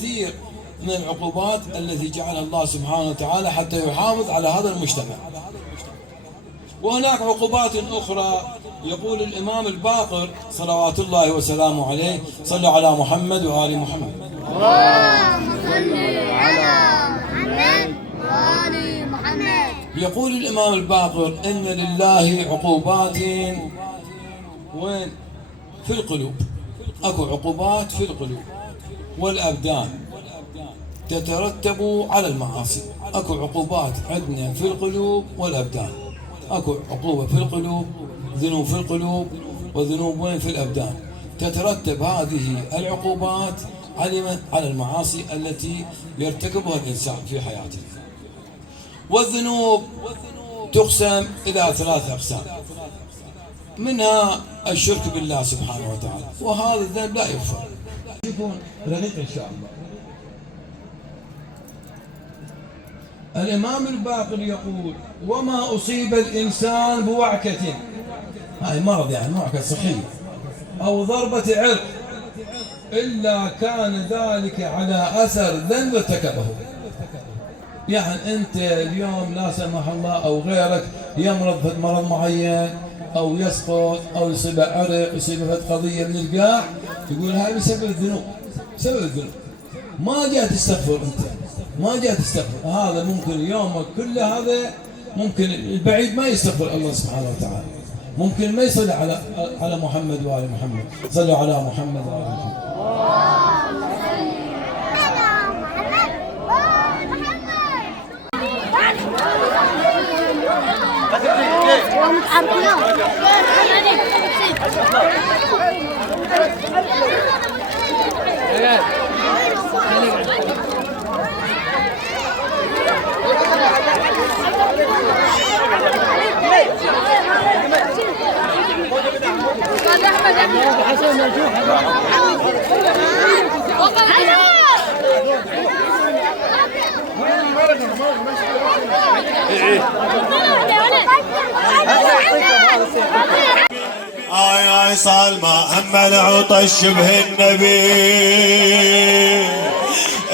كثير من العقوبات التي جعلها الله سبحانه وتعالى حتى يحافظ على هذا المجتمع. وهناك عقوبات أخرى. يقول الإمام الباقر صلوات الله وسلامه عليه: صلوا على محمد وآل محمد. اللهم صل على محمد وآل محمد. يقول الإمام الباقر: إن لله عقوبات وين؟ في القلوب. أكو عقوبات في القلوب والأبدان تترتب على المعاصي. أكو عقوبات عندنا في القلوب والأبدان. أكو عقوبة في القلوب، ذنوب في القلوب، وذنوب وين؟ في الأبدان. تترتب هذه العقوبات على المعاصي التي يرتكبها الإنسان في حياته. والذنوب تقسم إلى 3 أقسام، منها الشرك بالله سبحانه وتعالى، وهذا الذنب لا يغفر. يكون رغيق إن شاء الله. الإمام الباقر يقول: وما أصيب الإنسان بوعكة، هاي مرض يعني وعكة صحية، أو ضربة عرق، إلا كان ذلك على أثر ذنب ارتكبه. يعني أنت اليوم لا سمح الله أو غيرك يمرض في مرض معين، أو يسقط، أو يصيب عرق، يصيب قضية من القاع، يقول هاي بسبب الذنوب، بسبب الذنوب. ما جاء تستغفر أنت، ما جاء تستغفر. هذا ممكن يومك كله، هذا ممكن البعيد ما يستغفر الله سبحانه وتعالى، ممكن ما يصلي على محمد وآل محمد. صلوا على محمد وآل محمد. آي صالمة هم العطش شبه النبي،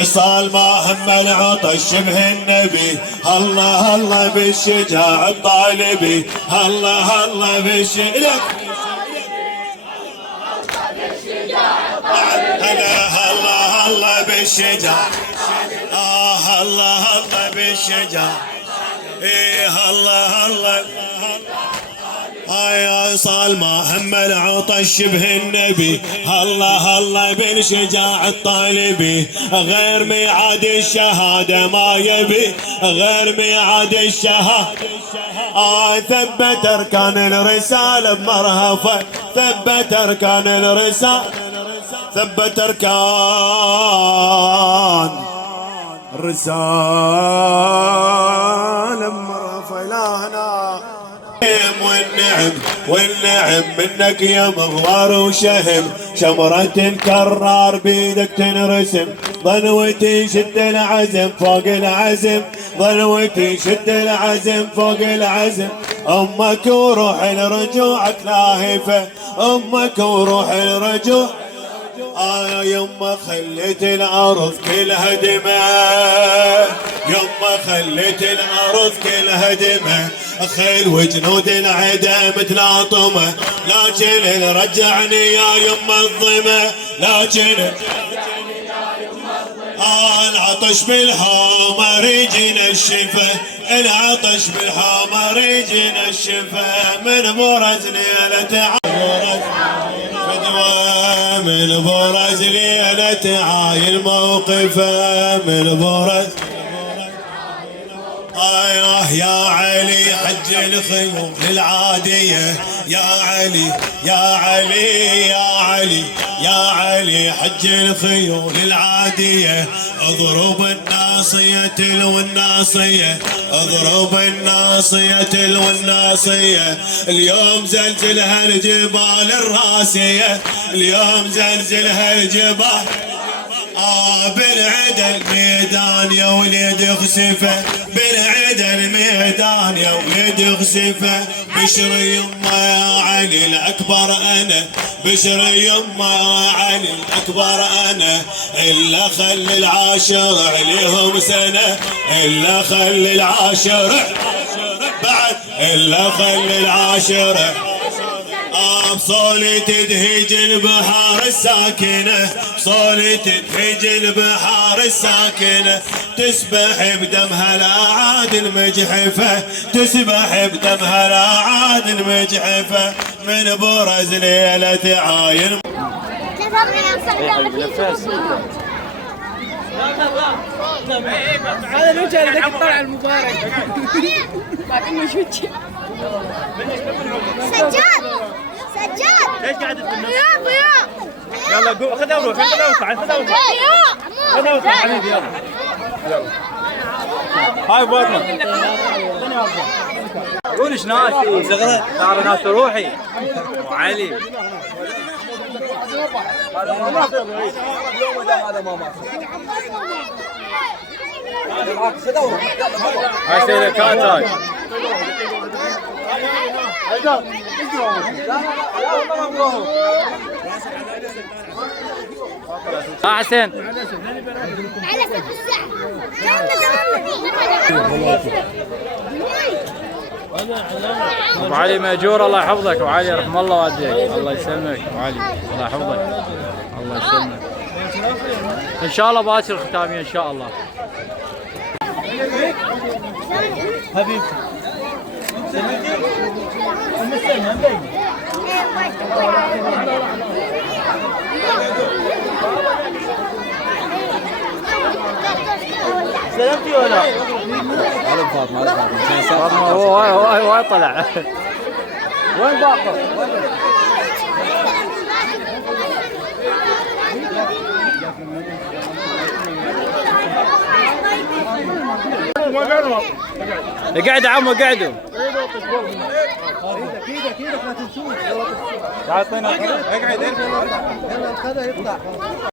صالمة هم العطش شبه النبي. الله الله بالشجاع الطالبي، الله الله بالشجاع، الله الله بالشجاع، الله الله بالشجاع، إيه الله الله. يا صالمة هم العطش شبه النبي، الله الله بالشجاع الطالبي. غير ميعاد الشهادة ما يبي، غير ميعاد الشهادة. ثبت أركان الرسالة بمرهفة، ثبت أركان الرسالة، ثبت أركان الرسالة بمرهفة. لا هنا والنعم والنعم منك يا مغوار وشهم، شمرة كرار بيدك تنرسم. ظنوتي شد العزم فوق العزم، ظنوتي شد العزم فوق العزم. أمك وروح لرجوعك لاهفة، أمك وروح لرجوع. يما خليت الأرض كلها دماء، يما خليت الأرض كلها دماء. خيل وجنود العدا متلاطمة، لكن اللي رجعني يا يما الظما، لكن العطش بالحمر يجينا الشفا، العطش بالحمر يجينا الشفا. من برز ليلة عبرت من برز ليلة عايل موقفه، من برز. يا علي حج الخيول العادية، يا علي يا علي يا علي يا علي حج الخيول العادية. اضرب الناصية تلو الناصية، اضرب الناصية تلو الناصية. اليوم زلزلها الجبال الراسية، اليوم زلزلها الجبال. بالعدا الميدان يا وليد خسفه، بالعدا بدا الميدان يا ولد خسفه بشر يما يا علي الاكبر انا بشر يما يا علي الاكبر انا الا خلي العاشر عليهم سنه الا خلي العاشر بعد الا خلي العاشر بصولي تدهج البحار الساكنة بصولي تدهج البحار الساكنة تسبح بدمها الأعاد المجحفة تسبح بدمها الأعاد المجحفة من برز ليلة عاين هذا الوجه اللي ذاك الطلع المبارك لكنه شو وجه سجاد ليش قاعد تتكلم؟ ضياء يلا قوم خذها وروح خذها وطلع خذها وطلع خذها وطلع حبيبي يلا هاي باطنة قول ايش ناسي صار ناس روحي وعلي هاي سيركات هاي حسين على سب الساعة ابو علي ماجور الله يحفظك ابو علي رحم الله والديك الله يسلمك ابو علي الله يحفظك الله يسلمك ان شاء الله باكر الختاميه ان شاء الله حبيبتي سلامتي ولا؟ على فاطمة فاطمة هو طلع وين باقر؟ قاعد عمو قعدوا ايدك لا تنسوش يعطينا اقعد يلا يطلع